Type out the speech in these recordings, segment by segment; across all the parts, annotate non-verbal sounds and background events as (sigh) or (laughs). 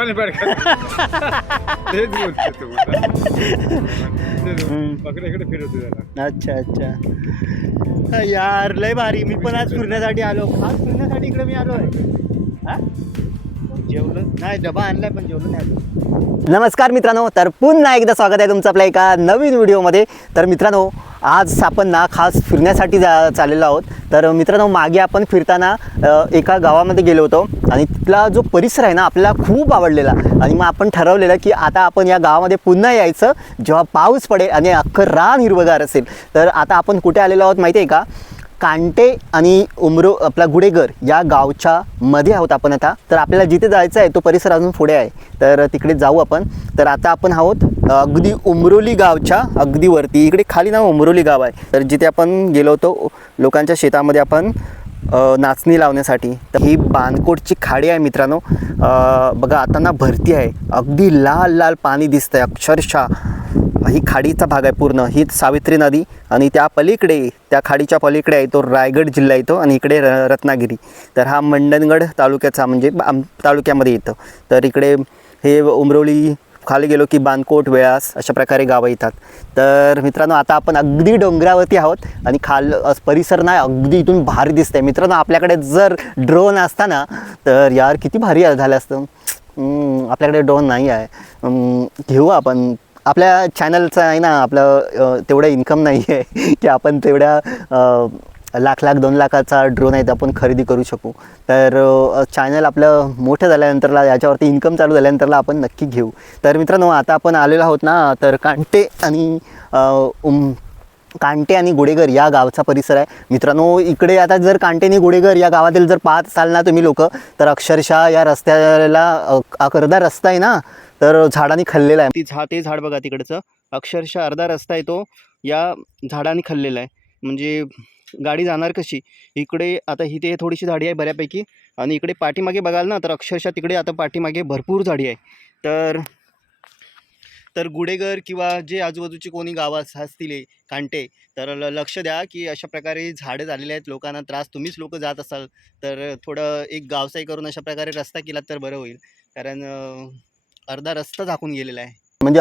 बापाने बडका तेच बोलतो तुम्हाला बकऱ्या इकडे फिरवतो त्याला अच्छा अच्छा. यार लय भारी. मी पण आज फिरण्यासाठी आलो. आज फिरण्यासाठी इकडे मी आलो आहे जेवलो? नाही डबा आणलाय पण जेवलो नाही आलो नमस्कार मित्रांनो तर पुन्हा एकदा स्वागत आहे तुमचं आपल्या एका नवीन व्हिडिओमध्ये. तर मित्रांनो आज आपण ना खास फिरण्यासाठी जा चाललेलो आहोत. तर मित्रांनो मागे आपण फिरताना एका गावामध्ये गेलो होतो आणि तिथला जो परिसर आहे ना आपल्याला खूप आवडलेला. आणि मग आपण ठरवलेलं की आता आपण या गावामध्ये पुन्हा यायचं. जेव्हा पाऊस पडेल आणि अख्खं रान हिरवगार असेल. तर आता आपण कुठे आलेलो आहोत माहिती आहे का? कांटे आणि उमरो आपला गुडेगर या गावच्या मध्ये आहोत आपण आता. तर आपल्याला जिथे जायचं आहे तो परिसर अजून पुढे आहे. तर तिकडे जाऊ आपण. तर आता आपण आहोत अगदी उमरोली गावच्या अगदी वरती इकडे खाली ना उमरोली गाव आहे. तर जिथे आपण गेलो होतो लोकांच्या शेतामध्ये आपण नाचणी लावण्यासाठी. तर ही बानकोटची खाडी आहे मित्रांनो. बघा आता ना भरती आहे. अगदी लाल लाल पाणी दिसतं आहे अक्षरशः. ही खाडीचा भाग आहे पूर्ण. ही सावित्री नदी आणि त्या पलीकडे त्या खाडीच्या पलीकडे आहे तो रायगड जिल्हा येतो आणि इकडे र रत्नागिरी. तर हा मंडणगड तालुक्याचा म्हणजे आम तालुक्यामध्ये येतं. तर इकडे हे उमरोली खाली गेलो की बानकोट वेळास अशा प्रकारे गावं येतात. तर मित्रांनो आता आपण अगदी डोंगरावरती आहोत आणि खाल परिसर नाही अगदी इथून भारी दिसतंय. मित्रांनो आपल्याकडे जर ड्रोन असताना तर यार किती भारी झालं असतं. आपल्याकडे ड्रोन नाही आहे. घेऊ आपण. आपल्या चॅनलचं आहे ना आपलं तेवढं इन्कम नाही आहे की आपण तेवढ्या लाख लाख दोन लाखाचा ड्रोन आहे ते आपण खरेदी करू शकू. तर चॅनल आपलं मोठं झाल्यानंतरला याच्यावरती इन्कम चालू झाल्यानंतरला आपण नक्की घेऊ. तर मित्रांनो आता आपण आलेलो आहोत ना तर कांटे आणि उम कांटे आणि गुडेगर या गावचा परिसर आहे. मित्रांनो इकडे आता जर कांटे आणि गुडेगर या गावातील जर पाहत असाल ना तुम्ही लोक तर अक्षरशः या रस्त्याला अर्धा रस्ता आहे ना तर झाडांनी खाल्लेला आहे. ती झा ते झाड बघा तिकडचं. अक्षरशः अर्धा रस्ता आहे तो या झाडांनी खाल्लेला आहे. म्हणजे गाडी जाणार कशी? इकडे आता इथे थोडीशी झाडी आहे बऱ्यापैकी. आणि इकडे पाठीमागे बघाल ना तर अक्षरशः तिकडे आता पाठीमागे भरपूर झाडी आहे. तर तर गुडेगर किंवा जे आजूबाजूची कोणी गावात असतील कांटे तर ल लक्ष द्या की अशा प्रकारे झाडं झालेले आहेत. लोकांना त्रास तुम्हीच लोक जात असाल तर थोडं एक गावसाई करून अशा प्रकारे रस्ता केला तर बरं होईल. कारण अर्धा रस्ता झाकून गेलेला आहे. म्हणजे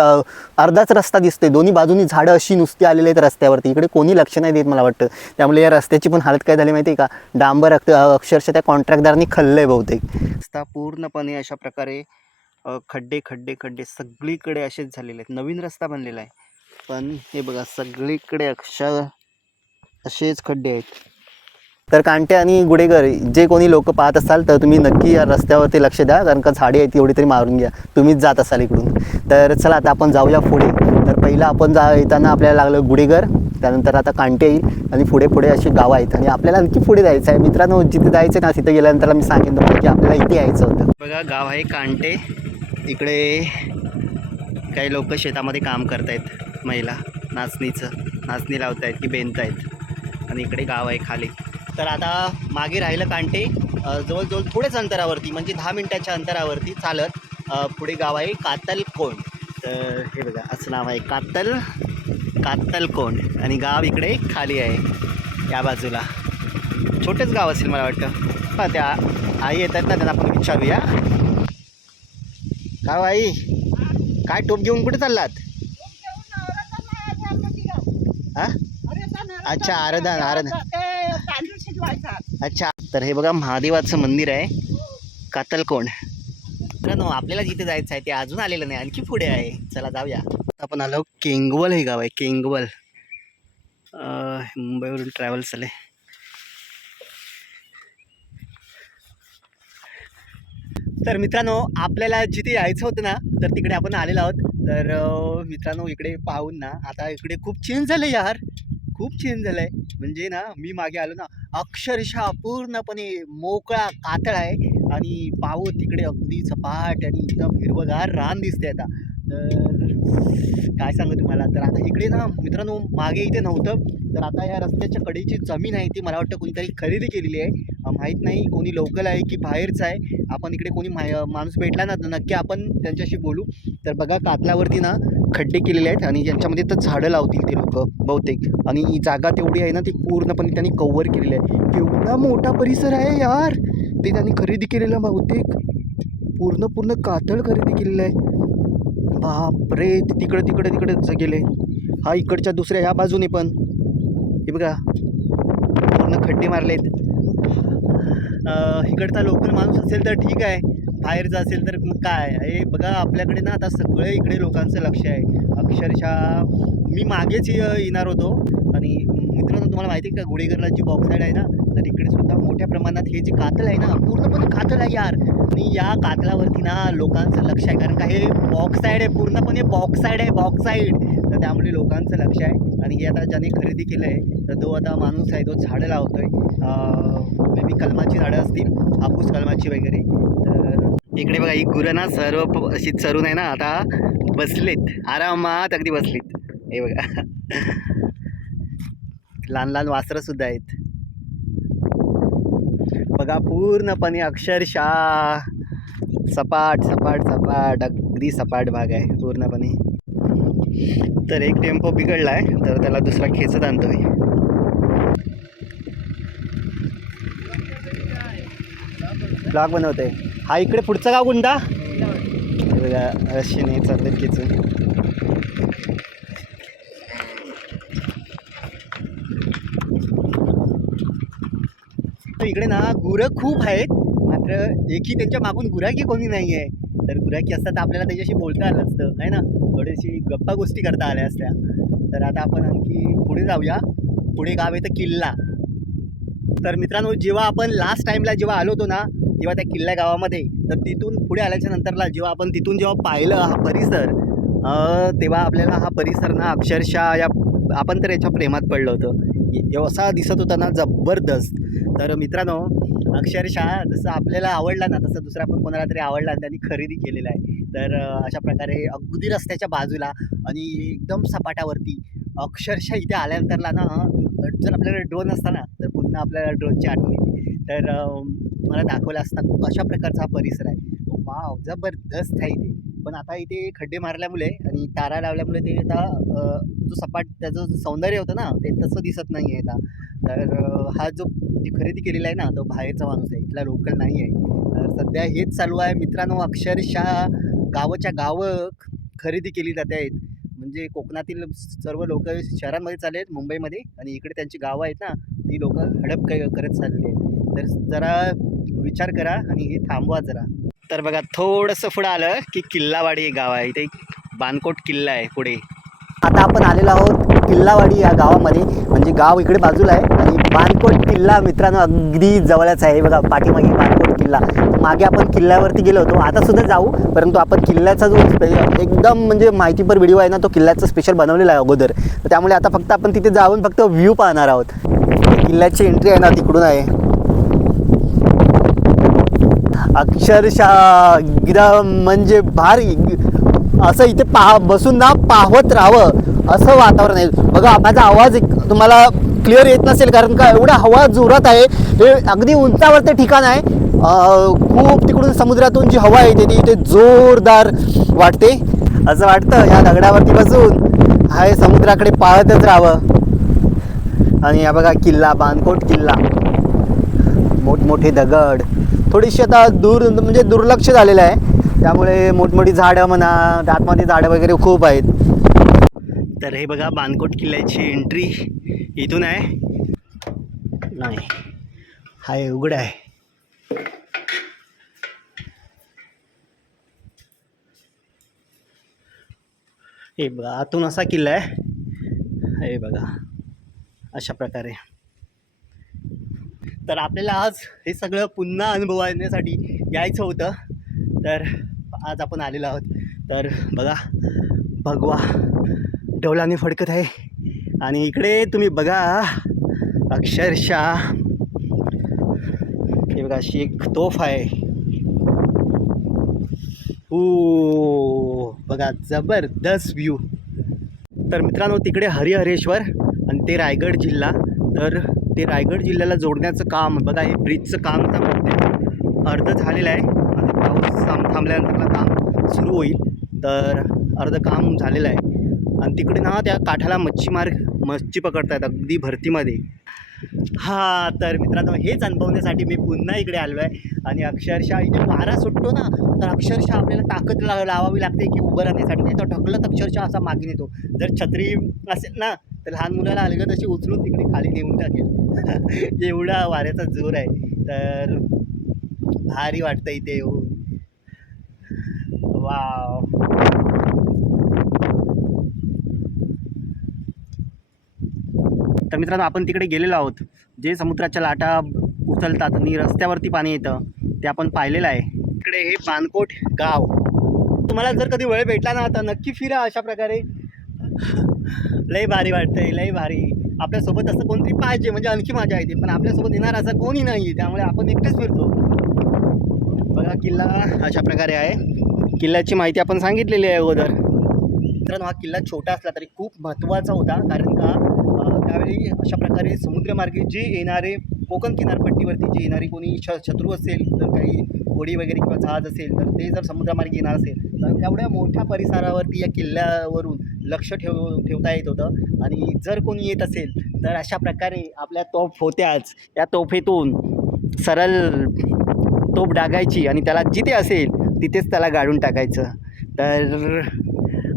अर्धाच रस्ता दिसतोय. दोन्ही बाजूनी झाडं अशी नुसती आलेली आहेत रस्त्यावरती. इकडे कोणी लक्ष नाही देत मला वाटतं. त्यामुळे या रस्त्याची पण हालत काय झाली माहिती आहे का? डांबर अक्षरशः त्या कॉन्ट्रॅक्टदारांनी खाल्लंय बहुतेक. रस्ता पूर्णपणे अशा प्रकारे खड्डे खड्डे खड्डे सगळीकडे असेच झालेले आहेत. नवीन रस्ता बनलेला आहे. पण हे बघा सगळीकडे अक्षर असेच खड्डे आहेत. तर कांटे आणि गुडेगर जे कोणी लोक पाहत असाल तर तुम्ही नक्की या रस्त्यावरती लक्ष द्या कारण का झाडी आहेत एवढी तरी मारून घ्या. तुम्हीच जात असाल इकडून. तर चला आता आपण जाऊया पुढे. तर पहिलं आपण जा येताना आपल्याला लागलं गुडेगर त्यानंतर आता कांटे येईल आणि पुढे पुढे अशी गावं आहेत. आणि आपल्याला आणखी पुढे जायचं आहे. मित्रांनो जिथे जायचं ना तिथे गेल्यानंतर मी सांगेन तुम्हाला की आपल्याला इथे यायचं होतं. बघा गाव आहे कांटे. इकडे काही लोक शेतामध्ये काम करतायत महिला. नाचणीचं. नाचणी लावत आहेत की बेनत आहेत आणि इकडे गाव आहे खाली. तर आता मागे राहिलं कांटे. जवळजवळ थोडेच अंतरावरती म्हणजे दहा मिनिटाच्या अंतरावरती चालत पुढे गाव आहे कातलकोण तर हे बघा असं नाव आहे कातल कातलकोण आणि गाव इकडे खाली आहे या बाजूला. छोटेच गाव असेल मला वाटतं. हा त्या आई येतात ना त्यांना आपण विचारूया. हो आई काय टोप घेऊन कुठे चाललात? हा? अच्छा आराधन आराधन. अच्छा तर हे बघा महादेवाचं मंदिर आहे. कातलकोण मित्रांनो आपल्याला जिथे जायचं आहे ते अजून आलेलं नाही आणखी पुढे आहे. चला जाऊया. आपण आलो केंगवल हे गाव आहे केंगवल. मुंबईवरून ट्रॅव्हल्स आले. तर मित्रांनो आपल्याला जिथे यायचं होतं ना तर तिकडे आपण आलेलो आहोत. तर मित्रांनो इकडे पाहून ना आता इकडे खूप चेंज झालं यार. खूप चेंज झालं आहे म्हणजे ना मी मागे आलो ना अक्षरशः पूर्णपणे मोकळा कातळ आहे. आणि पाव तिकडे अगदी सपाट आणि एकदम हिरवगार रान दिसते आता. तर काय सांगू तुम्हाला? तर आता इकडे ना मित्रांनो मागे इथे नव्हतं. तर आता या रस्त्याच्या कडेची जमीन आहे ती मला वाटतं कोणीतरी खरेदी केलेली आहे. माहीत नाही कोणी लोकल आहे की बाहेरचं आहे. आपण इकडे कोणी माणूस भेटला ना तर नक्की आपण त्यांच्याशी बोलू. तर बघा कातलावरती ना खड्डे केलेले आहेत आणि यांच्यामध्ये तर झाडं लावतील ते लोक बहुतेक. आणि ही जागा तेवढी आहे ना ती पूर्णपणे त्यांनी कव्हर केलेली आहे. केवढा मोठा परिसर आहे यार! ते त्यांनी खरेदी केलेला बहुतेक. पूर्ण पूर्ण कातळ खरेदी केलेलं आहे. बापरे ते तिकडे तिकडे तिकडे गेले. हा इकडच्या दुसऱ्या ह्या बाजूने पण. हे बघा पूर्ण खड्डे मारलेत. इकडचा लोकल माणूस असेल तर ठीक आहे. बाहेरचं असेल तर मग काय? हे बघा आपल्याकडे ना आता सगळे इकडे लोकांचं लक्ष आहे. अक्षरशः मी मागेच येणार होतो. आणि मित्रांनो तुम्हाला माहिती आहे का गुढेगरला जी बॉक्साईड आहे ना? तर इकडे सुद्धा मोठ्या प्रमाणात हे जे कातल आहे ना पूर्णपणे कातल आहे यार. आणि या कातलावरती ना लोकांचं लक्ष आहे. कारण का हे बॉक्साईड आहे पूर्णपणे बॉक्साईड आहे बॉक्साईड तर त्यामुळे लोकांचं लक्ष आहे. आणि हे आता ज्याने खरेदी केलं आहे तर तो आता माणूस आहे तो झाडं लावतोय. मे बी कलमाची झाडं असतील हापूस कलमाची वगैरे. तर इकडे बघा ही गुरं ना सर्व अशी चरून आहे ना आता बसलेत. आरामात अगदी बसलीत. हे बघा. (laughs) लहान लहान वासरंसुद्धा आहेत. बघा पूर्णपणे अक्षरशः सपाट सपाट सपाट अगदी सपाट भाग आहे पूर्णपणे. तर एक टेम्पो बिघडला आहे तर त्याला दुसरा खेचत आणतोय. ब्लॉग बनवतोय. हा इकडे पुढचा गाव गुंडा बघा रशीने चाललेत खेचून. इकडे ना गुरं खूप आहेत. मात्र एकही त्यांच्या मागून गुराखी कोणी नाही आहे तर गुराखी असतात तर आपल्याला त्याच्याशी बोलता आलं असतं आहे ना? थोडीशी गप्पा गोष्टी करता आल्या असत्या. तर आता आपण आणखी पुढे जाऊया. पुढे गाव आहे तर किल्ला. तर मित्रांनो जेव्हा आपण लास्ट टाईमला जेव्हा आलो होतो ना तेव्हा त्या किल्ला गावामध्ये तर तिथून पुढे आल्याच्या नंतरला जेव्हा आपण तिथून जेव्हा पाहिलं हा परिसर तेव्हा आपल्याला हा परिसर ना अक्षरशः या आपण तर याच्या प्रेमात पडलं होतं. ए- असा दिसत होता ना जबरदस्त. तर मित्रांनो अक्षरशः जसं आपल्याला आवडला ना तसं दुसरा पण कोणाला तरी आवडला आणि त्यांनी खरेदी केलेला आहे. तर अशा प्रकारे अगदी रस्त्याच्या बाजूला आणि एकदम सपाटावरती अक्षरशः इथे आल्यानंतरला ना जर आपल्याला ड्रोन असता ना तर पुन्हा आपल्याला ड्रोनची आठवण येते. तर मला दाखवलं असता अशा प्रकारचा हा परिसर आहे. वाव जबरदस्त आहे इथे पण आता इथे खड्डे मारल्यामुळे आणि तारा लावल्यामुळे ते आता जो सपाट त्याचं जो सौंदर्य होतं ना ते तसं दिसत नाही आहे आता. तर हा जो जी खरेदी केलेला आहे ना तो बाहेरचा माणूस आहे. इथला लोकल नाही आहे तर सध्या हेच चालू आहे. मित्रांनो अक्षरशः गावाच्या गावं ख- खरेदी केली जाते आहेत. म्हणजे कोकणातील सर्व लोक शहरांमध्ये चालले आहेत मुंबईमध्ये. आणि इकडे त्यांची गावं आहेत ना ती लोक हडप करत चालली आहेत. तर जरा विचार करा आणि हे थांबवा जरा. तर बघा थोडंसं पुढं आलं की किल्लावाडी हे गाव आहे. इथे एक बानकोट किल्ला आहे पुढे. आता आपण आलेलो आहोत किल्लावाडी या गावामध्ये. म्हणजे गाव इकडे बाजूला आहे आणि बानकोट किल्ला मित्रांनो अगदी जवळच आहे. बघा पाठीमागे बानकोट किल्ला. मागे आपण किल्ल्यावरती गेलो होतो. आता सुद्धा जाऊ परंतु आपण किल्ल्याचा जो एकदम म्हणजे माहितीपर व्हिडिओ आहे ना तो किल्ल्याचा स्पेशल बनवलेला आहे अगोदर. तर त्यामुळे आता फक्त आपण तिथे जाऊन फक्त व्ह्यू पाहणार आहोत. किल्ल्याची एंट्री आहे ना तिकडून आहे. अक्षरशः गिरा म्हणजे भारी. असं इथे पाह बसून ना पाहत राहावं. असं वातावरण आहे. बघा माझा आवाज एक तुम्हाला क्लिअर येत नसेल कारण का एवढा हवा जोरात आहे. हे अगदी उंचावरचं ठिकाण आहे. खूप तिकडून समुद्रातून जी हवा येते ती इथे जोरदार वाटते. असं वाटतं या दगडावरती बसून. हाय समुद्राकडे पाळतच राहावं. आणि हा बघा किल्ला बांधकोट किल्ला. मोठमोठे दगड. थोडीशी आता दूर म्हणजे दुर्लक्ष झालेलं आहे. त्यामुळे मोठमोठी झाडं म्हणा आतमध्ये झाडं वगैरे खूप आहेत. तर हे बघा बानकोट किल्ल्याची एंट्री इथून आहे. नाही हाय उघड आहे. हे बघा आतून असा किल्ला आहे. हे बघा अशा प्रकारे. तर आपल्याला आज हे सगळं पुन्हा अनुभवण्यासाठी यायचं होतं. तर आज आपण आलेलो आहोत. तर बघा भगवा डौलाने फडकत आहे. आणि इकडे तुम्ही बघा अक्षरशः हे बघा अशी एक तोफ आहे. ओ बघा जबरदस्त व्ह्यू तर मित्रांनो तिकडे हरिहरेश्वर आणि ते रायगड जिल्हा. तर ते रायगड जिल्ह्याला जोडण्याचं काम बघा हे ब्रिजचं काम आता अर्धं अर्ध झालेलं आहे. आता पाऊस थांब थांबल्यानंतर काम सुरू होईल. तर अर्ध काम झालेलं आहे. आणि तिकडे ना त्या काठाला मच्छीमार मच्छी पकडतात अगदी भरतीमध्ये. हा तर मित्रांनो हेच अनुभवण्यासाठी मी पुन्हा इकडे आलो आहे आणि अक्षरशः इथे वारा सुटतो ना तर अक्षरशः आपल्याला ताकद ला लावावी लागते की उभं राहण्यासाठी. नाही तर ढकलत अक्षरशः असा मागे नेतो जर छत्री असेल ना तर लहान मुलाला अलगद अशी उचलून तिकडे खाली नेऊन टाकेल. (laughs) एवढा वाऱ्याचा जोर आहे. तर भारी वाटतं इथे येऊन हो. वाव. तर मित्रांनो आपण तिकडे गेलेलो आहोत. जे समुद्राच्या लाटा उचलतात आणि रस्त्यावरती पाणी येतं ते आपण पाहिलेलं आहे. इकडे हे पानकोट गाव. तुम्हाला जर कधी वेळ भेटला ना तर नक्की फिरा अशा प्रकारे. लय भारी वाटतंय लय भारी. आपल्यासोबत असं कोणतरी पाहिजे म्हणजे आणखी मजा येते पण आपल्यासोबत येणार असं कोणी नाही आहे त्यामुळे आपण एकटेच फिरतो. बघा किल्ला अशा प्रकारे आहे. किल्ल्याची माहिती आपण सांगितलेली आहे अगोदर. मित्रांनो हा किल्ला छोटा असला तरी खूप महत्त्वाचा होता. कारण का त्यावेळी अशा प्रकारे समुद्रमार्गे जे येणारे कोकण किनारपट्टीवरती जे येणारे कोणी श शत्रू असेल तर काही होडी वगैरे किंवा जहाज असेल तर ते जर समुद्रमार्गे येणार असेल तर एवढ्या मोठ्या परिसरावरती या किल्ल्यावरून लक्ष ठेव ठेवता येत होतं. आणि जर कोणी येत असेल तर अशा प्रकारे आपल्या तोफ होत्याच. या तोफेतून सरळ तोफ डागायची आणि त्याला जिथे असेल तिथेच त्याला गाडून टाकायचं. तर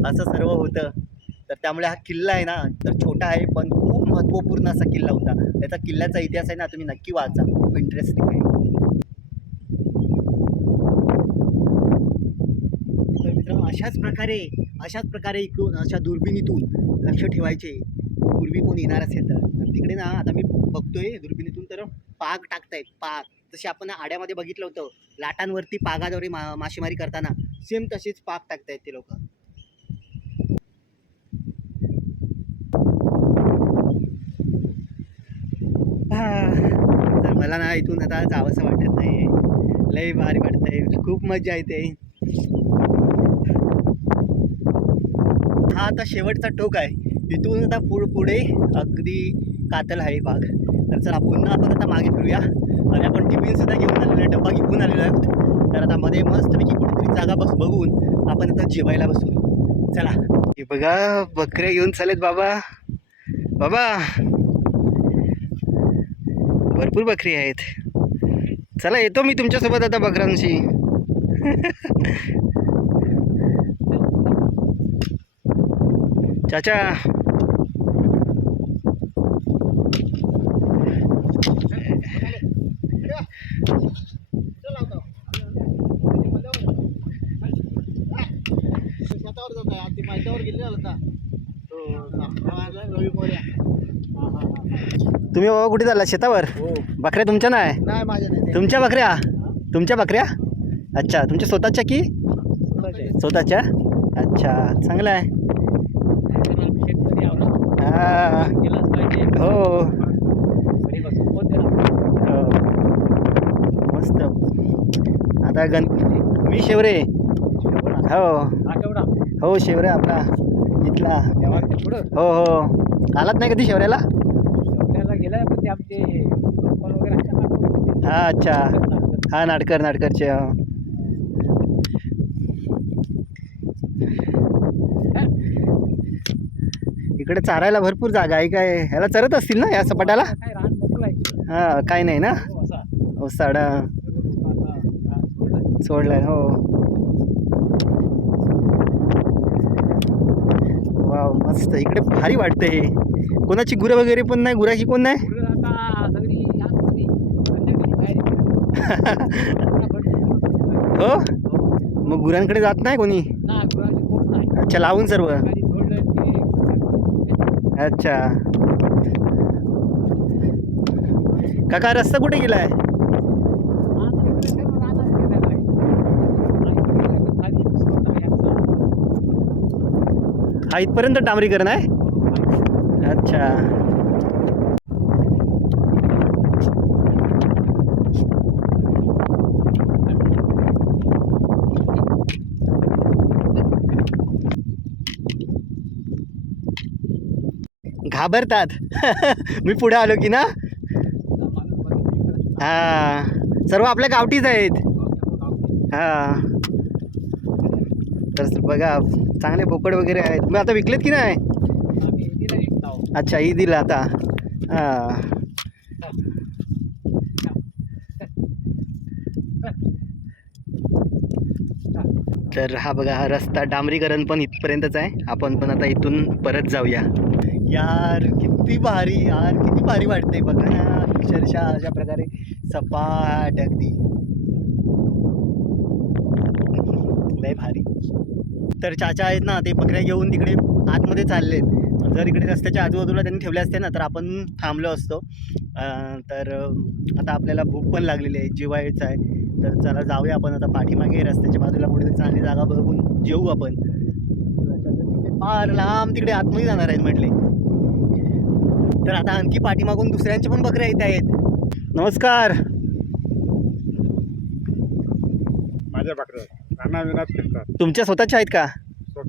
असं सर्व होतं. तर त्यामुळे हा किल्ला आहे ना तर छोटा आहे पण खूप महत्त्वपूर्ण असा किल्ला होता. त्याचा किल्ल्याचा इतिहास आहे ना तुम्ही नक्की वाचा. खूप इंटरेस्टिंग आहे. तर मित्रांनो अशाच प्रकारे अशाच प्रकारे इकडून अशा दुर्बिणीतून लक्ष ठेवायचे. पूर्वी कोण येणार असेल तर. तिकडे ना आता मी बघतोय दुर्बिणीतून तर पाग टाकतायत पाग. जसे आपण आड्यामध्ये बघितलं होतं लाटांवरती पागाद्वारे मा मासेमारी करताना सेम तसेच पाग टाकतायत ते लोक तर मला ना इथून आता जावंसं वाटत नाही लई भारी वाटतंय. खूप मजा येते. हा आता शेवटचा टोक आहे. इथून आता पुढ पुढे अगदी कातल आहे भाग तर चला पुन्हा आपण आता मागे फिरूया. आणि आपण टिफिनसुद्धा घेऊन आलेलो आहे. डब्बा घेऊन आलेलो आहोत. तर आता मध्ये मस्तपैकी कुठेतरी जागा बस बघून आपण आता जेवायला बसू. चला. हे बघा बकऱ्या घेऊन चालेत बाबा. बाबा भरपूर बकरी आहेत. चला येतो मी तुमच्यासोबत आता बकरांशी (laughs) चाचा तुम्ही बाबा कुठे चालला? शेतावर? बकऱ्या तुमच्या नाही? नाही माझ्या नाही. तुमच्या बकऱ्या? तुमच्या बकऱ्या? अच्छा तुमच्या स्वतःच्या की? स्वतःच्या. अच्छा चांगलं आहे. हा. हो. हो. मस्त. आता गण मी शेवरे. हो. हो शेवरे आपला. इथला. हो हो. आलात नाही कधी शेवऱ्याला? हा अच्छा. हा नाडकर नाडकरचे हो. इकडे चारायला भरपूर जागा आहे काय ह्याला चरत असतील ना या सपाटाला हा काय नाही ना? हो साडा सोडलाय हो. वाव मस्त. इकडे भारी वाटतं हे. कोणाची गुरं वगैरे पण नाही? गुराची कोण नाही? हो? मग गुरांकडे जात नाही कोणी? अच्छा लावून सर्व. अच्छा. काका रस्ता कुठे गेलाय? हा इथपर्यंत डांबरीकरण आहे? अच्छा. घाबरतात. (laughs) मी पुढे आलो की ना? हा. सर्व आपल्या गावठीच आहेत. हा. तर बघा चांगले बोकड वगैरे आहेत. मग आता विकलेत की नाही? अच्छा ही दिला आता. हां. तर हा बघा हा रस्ता डांबरीकरण पण इथपर्यंतच आहे. आपण पण आता इथून परत जाऊया. यार किती भारी यार किती भारी वाटते बघा. ना अक्षरशः अशा प्रकारे सपाट अगदी. लय भारी. तर चाचा आहेत ना ते बकऱ्या घेऊन तिकडे आतमध्ये चाललेत. जर इकडे रस्त्याच्या आजूबाजूला त्यांनी ठेवले असते ना तर आपण थांबलो असतो. तर आता आपल्याला भूक पण लागलेली आहे जेवायचं आहे. तर चला जाऊया आपण आता पाठीमागे रस्त्याच्या बाजूला कुठेतरी चांगली जागा बघून जेवू आपण. फार लांब तिकडे आतमध्ये जाणार आहेत म्हटले. तर आता आणखी पाठीमागून दुसऱ्यांच्या पण बकऱ्या येत आहेत. नमस्कार. माझ्या बकऱ्या तुमच्या स्वतःच्या आहेत का?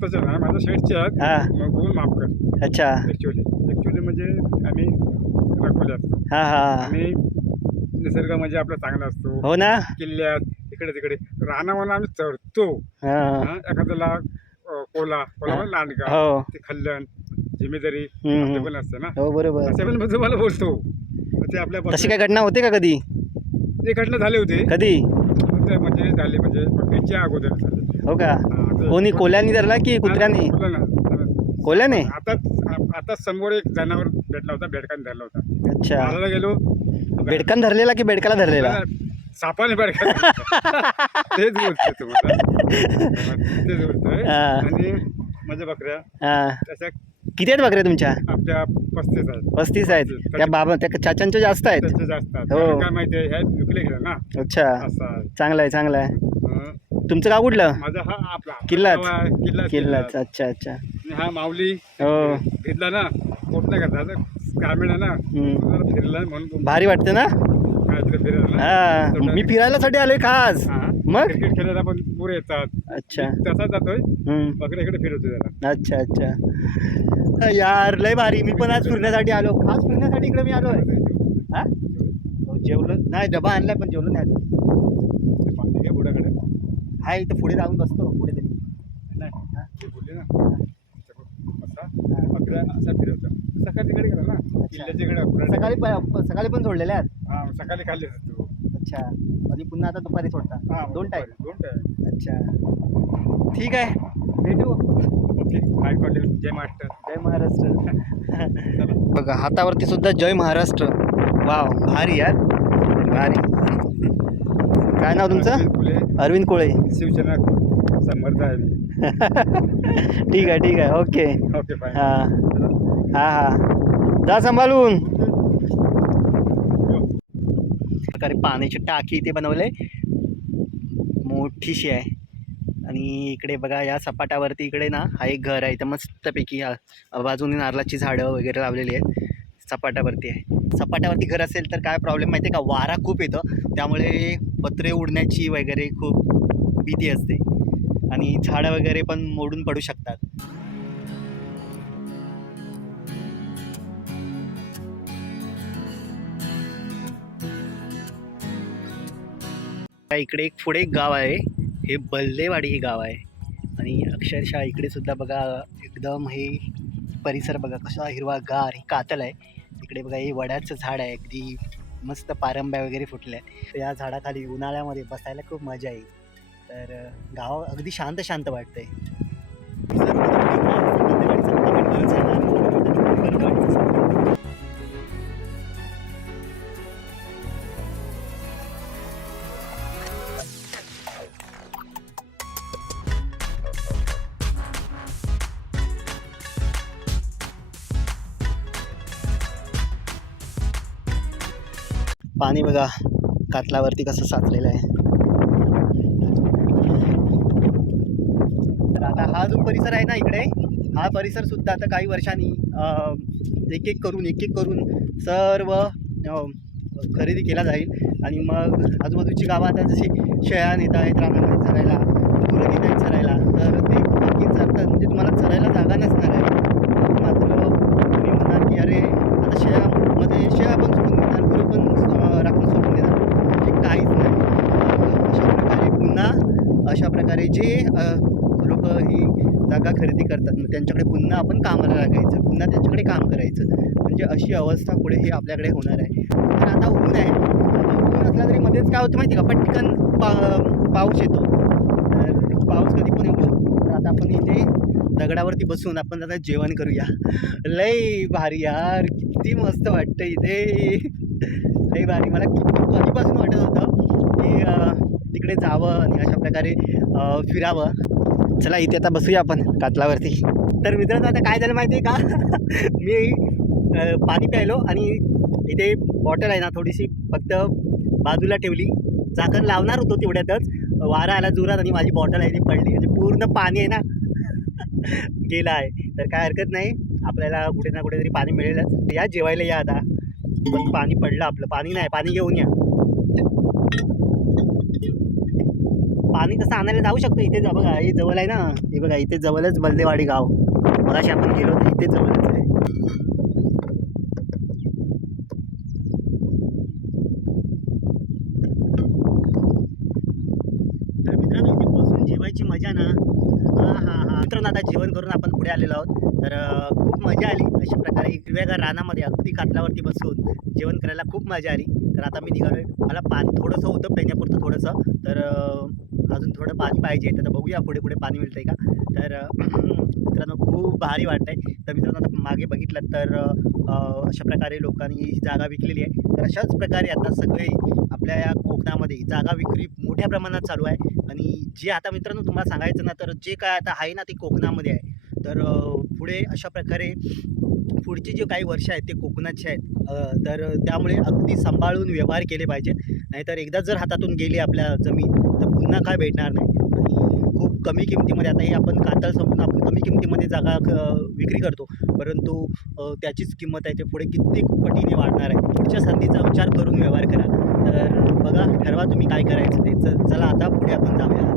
स्वतःच्या नाही माझ्या आहेत. हां. मग बोल माफ कर. अच्छा. ॲक्च्युली ॲक्च्युली म्हणजे आम्ही राखोले असतो. हां हां. आणि निसर्ग म्हणजे आपला चांगला असतो. हो ना. किल्ल्यात इकडे तिकडे. रानावर आम्ही चढतो हां. हा, एखाद्याला अ, कोला. कोला म्हणजे लांडगा. हो. ते खल्लन जिम्मेदारी हम्म, आपली हम्म. पण असते ना. हो बरोबर. असे पण मी तुम्हाला बोलतो ते आपल्या तशी काय घटना होते का कधी? ते घटना झाले होते. कधी? ते म्हणजे झाले म्हणजे बकरीच्या अगोदर झाले. हो का? हा, कोणी कोल्यानी धरला की कुत्र्यानी. कोल्याने? आता आता समोर एक जनावर भेटला होता बेडकाने धरला होता. अच्छा. मारायला गेलो. बेडकान धरलेला की बेडकाला धरलेला? सापाने बेडका तेच बोलतोय तुम्हाला तेच बोलतोय. हा. आणि माझ्या बकऱ्या. हां. तशा किती आहेत बकऱ्या तुमच्या? आपल्या पस्तीस आहेत. पस्तीस आहेत. त्या बाबा त्या चाचांच्या जास्त आहेत. त्याचे जास्त आहेत. हो. कारण काय माहिती आहे ह्या विकले गेलं ना. अच्छा. असं आहे. चांगलं आहे चांगलं आहे. तुमचं गाव कुठलं? माझा हा आपला. किल्लाच. गाव आहे, किल्लाच किल्लाच. किल्लाच. अच्छा अच्छा. आणि हा माऊली. हो. घेतला ना. पोट नाही करता. आता ग्रामीण आहे ना. हम्म. जरा फिरला म्हणून भारी वाटते ना? काहीतरी फिरायला ना. हा. मी फिरायलासाठी आलोय खास. हा. मग? क्रिकेट खेळायला पण पुरे येतात. अच्छा. तसा जातोय. हम्म. इकडे फिरवतो जरा. अच्छा अच्छा. यार लय भारी. मी पण आज फिरण्यासाठी आलो. खास फिरण्यासाठी इकडे मी आलोय. हा? हो, जेवलो. नाही डबा आणलाय पण जेवलो नाही अजून. ते पाणी घ्या बुडाकडे हा इथं पुढे जाऊन बसतो पुढे तरी नाही बोलले ना असा बकऱ्या असा फिरवतो. सकाळी तिकडे गेला ना? किल्ल्याच्या इकडे सकाळी प- सकाळी पण सोडलेले आहेत? हा सकाळी खाल्ले तू अच्छा. आणि पुन्हा आता दुपारी सोडता? हा दोन टाईम दोन टाईम अच्छा. ठीक आहे. भेटू. ओके. Hi college. जय मास्टर जय महाराष्ट्र. बघा हातावरती सुद्धा जय महाराष्ट्र. वाव भारी यार. भारी. काय नाव तुमचं? अरविंद कोळे. शिवसेना समर्थ आहे (laughs) ठीक आहे ठीक आहे. ओके. ओके हां. हां हां. जा सांभाळून. प्रकारे पाण्याची टाकी इथे बनवले. मोठीशी आहे. आणि इकडे बघा या सपाटावरती इकडे ना हा एक घर आहे. इथं मस्तपैकी बाजूने नारळाची झाडं वगैरे लावलेली आहेत. सपाटावरती आहे. सपाटावरती घर असेल तर काय प्रॉब्लेम माहिती आहे का? वारा खूप येतं. त्यामुळे पत्रे उडण्याची वगैरे खूप भीती असते. आणि झाडं वगैरे पण मोडून पडू शकतात. इकडे एक पुढे एक गाव आहे. हे बल्लेवाडी हे गाव आहे. आणि अक्षरशः इकडे सुद्धा बघा एकदम हे परिसर बघा कसा हिरवा गार हे कातल आहे. इकडे बघा हे वडाचं झाड आहे अगदी मस्त पारंब्या वगैरे फुटल्या तर या झाडाखाली उन्हाळ्यामध्ये बसायला खूप मजा येईल. तर गाव अगदी शांत शांत वाटतंय. पाणी बघा कातलावरती कसं साचलेलं आहे. तर आता हा जो परिसर आहे ना इकडे हा परिसर सुद्धा आता काही वर्षांनी एक एक करून एक एक करून सर्व खरेदी केला जाईल. आणि मग आजूबाजूची गावं आता जशी शेळ्या नेत आहेत रानामध्ये चरायला गुरं नेत आहेत चरायला तर ते नक्कीच चरतात. म्हणजे तुम्हाला चरायला जागा नसणार आहे. मात्र तुम्ही म्हणाल की अरे आता शेळ्या पण सोडून देणार गुरं पण अं, राखून सोडून देणार म्हणजे काहीच नाही अशा प्रकारे पुन्हा अशा प्रकारे जे लोक ही जागा खरेदी करतात मग त्यांच्याकडे पुन्हा आपण कामाला लागायचं पुन्हा त्यांच्याकडे काम करायचं. म्हणजे अशी अवस्था पुढे हे आपल्याकडे होणार आहे. तर आता ऊन आहे. ऊन असला तरी मध्येच काय होतं माहिती आहे का? पटकन पा पाऊस येतो. तर पाऊस कधी पण येऊ शकतो. तर आता आपण इथे दगडावरती बसून आपण आता जेवण करूया. लय भारी यार. किती मस्त वाटतं इथे. लय भारी. मला किती कधीपासून वाटत होतं की तिकडे जावं आणि अशा प्रकारे फिरावं. चला इथे आता बसूया आपण कातलावरती. तर मित्रांनो आता काय झालं माहिती आहे का? (laughs) मी पाणी प्यायलो आणि इथे बॉटल आहे ना थोडीशी फक्त बाजूला ठेवली. झाकण लावणार होतो तेवढ्यातच. वारा आला जोरात आणि माझी बॉटल आहे ती पडली. म्हणजे पूर्ण पाणी आहे ना (laughs) गेलं आहे. तर काय हरकत नाही. आपल्याला कुठे ना कुठेतरी पाणी मिळेलच. या जेवायला या आता. पण पाणी पडलं आपलं. पाणी नाही पाणी घेऊन या. पाणी तसं आणायला जाऊ शकतो. इथे जा बघा हे जवळ आहे ना. हे बघा इथे जवळच बलदेवाडी गाव. मगाशी आपण गेलो तर इथे जवळच आहे. तर मित्रांनो इथे बसून जेवायची मजा ना. हां हां हा. मित्रांनो आता जेवण करून आपण पुढे आलेलो आहोत. तर खूप मजा आली. अशा प्रकारे हिरव्यागार रानामध्ये अगदी कातलावरती बसून जेवण करायला खूप मजा आली. तर आता मी निघालो मला पाणी थोडंसं होतं पेण्यापुरतं थोडंसं. तर अजून थोडं पाणी पाहिजे तर बघूया पुढे पुढे पाणी मिळतंय का? तर (clears throat) मित्रांनो खूप भारी वाटतंय. तर मित्रांनो आता मागे बघितलं तर अशा प्रकारे लोकांनी ही जागा विकलेली आहे. तर अशाच प्रकारे आता सगळे आपल्या या कोकणामध्ये जागा विक्री मोठ्या प्रमाणात चालू आहे. आणि जे आता मित्रांनो तुम्हाला सांगायचं ना तर जे काय आता आहे ना ते कोकणामध्ये आहे. तर पुढे अशा प्रकारे पुढचे जे काही वर्ष आहेत ते कोकणाचे आहेत. तर त्यामुळे अगदी सांभाळून व्यवहार केले पाहिजेत. नाहीतर एकदा जर हातातून गेली आपल्या जमीन पुन्हा काय भेटणार नाही. आणि खूप कमी किमतीमध्ये आता हे आपण कातळ संपून आपण कमी किमतीमध्ये जागा विक्री करतो. परंतु त्याचीच किंमत आहे ते पुढे कित्येक पटीने वाढणार आहे. पुढच्या संधीचा विचार करून व्यवहार करा. तर बघा ठरवा तुम्ही काय करायचं ते. च- चला आता पुढे आपण जाऊया.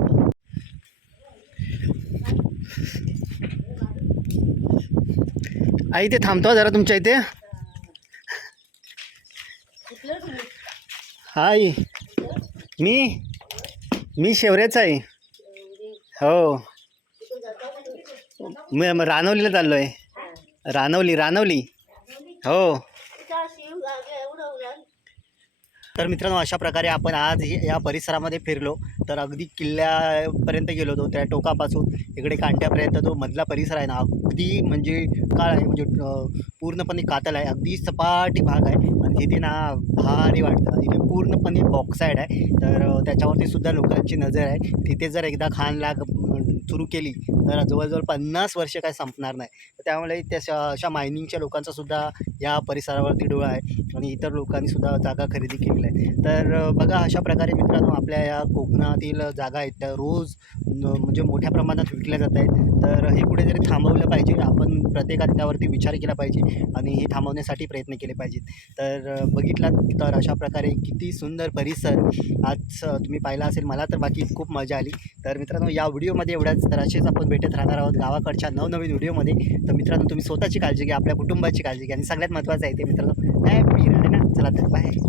आई ते थांबतो जरा तुमच्या इथे. हाय. मी? मी शेवऱ्याचा आहे. हो. मी रानवलीला चाललो आहे रानवली रानवली. हो. तर मित्रांनो अशा प्रकारे आपण आज या परिसरामध्ये फिरलो. तर अगदी किल्ल्यापर्यंत गेलो होतो त्या टोकापासून इकडे कांट्यापर्यंत जो मधला परिसर आहे ना अगदी म्हणजे काळ आहे म्हणजे पूर्णपणे कातल आहे. अगदी सपाटी भाग आहे. आणि तिथे ना भारी वाटतं. तिथे पूर्णपणे बॉक्साईड आहे. तर त्याच्यावरती सुद्धा लोकांची नजर आहे. तिथे जर एकदा खाण लाग सुरू केली तर जवळजवळ पन्नास वर्ष काय संपणार नाही. तर त्यामुळे त्या अशा मायनिंगच्या लोकांचा सुद्धा या परिसरावरती डोळा आहे आणि इतर लोकांनीसुद्धा जागा खरेदी केलेल्या आहे. तर बघा अशा प्रकारे मित्रांनो आपल्या या कोकणातील जागा आहेत. त्या रोज म्हणजे मोठ्या प्रमाणात विकल्या जात आहेत. तर हे कुठेतरी थांबवलं पाहिजे. आपण प्रत्येकाने त्यावरती विचार केला पाहिजे आणि हे थांबवण्यासाठी प्रयत्न केले पाहिजेत. तर बघितलात तर अशा प्रकारे किती सुंदर परिसर आज तुम्ही पाहिला असेल. मला तर बाकी खूप मजा आली. तर मित्रांनो या व्हिडिओमध्ये एवढ्याच तर असेच आपण भेटत राहणार आहोत. गावाकडच्या नवनवीन व्हिडिओमध्ये. तर मित्रांनो तुम्ही स्वतःची काळजी घ्या आपल्या कुटुंबाची काळजी घ्या आणि सगळ्यात महत्त्वाचं आहे ते मित्रांनो. हॅपी राहा ना चला तर बाय.